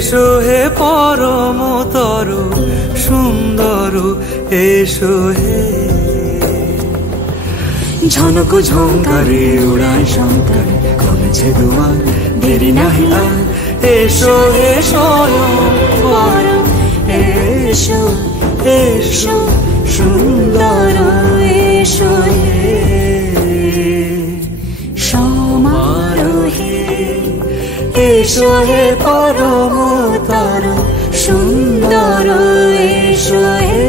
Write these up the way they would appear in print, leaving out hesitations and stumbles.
এসো হে পরমতর সুন্দর এসো হে। ঝনক ঝঙ্কারে উড়ায় শঙ্কারে কমেছে দুয়ার দেরি নাহি আর। এসো হে স্বয়ং পরম এসো এসো সুন্দর এসো হে। সমারোহে এসো হে পরমতর সুন্দর এসো হে।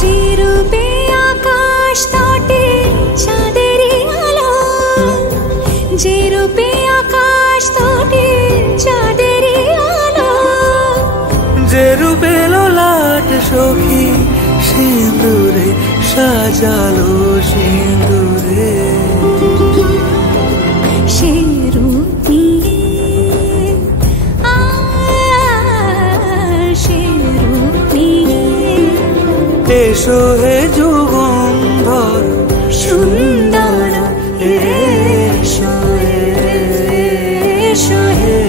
যে রূপে আকাশ তটে চাঁদেরই আলো, যে রূপে আকাশ তটে চাঁদেরই আলো, যে রূপে ললাট সখী সিঁদুরে সাজালো সিঁদুরে। সে রূপ নিয়ে সে রূপ নিয়ে এসো হে যুগন্ধর সুন্দর এসো এসো হে।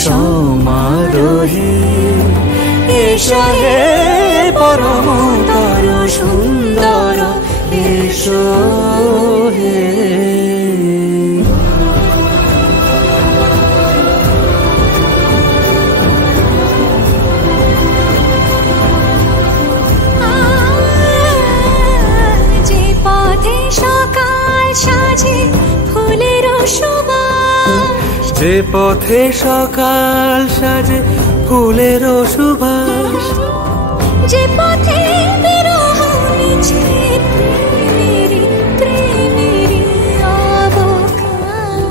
সমারোহে এসো হে পরমতর সুন্দর এসো হে। যে পথে সকাল সাজে ফুলের সুবাস, যে পথে বিরহ মিছে প্রেমেরই প্রেমেরই অবকাশ,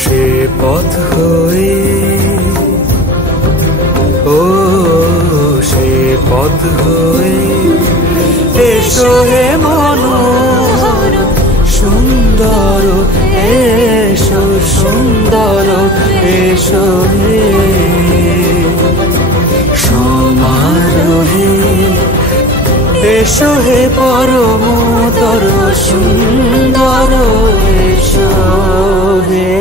সে পথ হয়ে ও সে পথ হয়ে এসো হে মনোহর সুন্দর এসো সুন্দর এসো হে। সমারোহে এসো হে পরমতর সুন্দর এসো হে।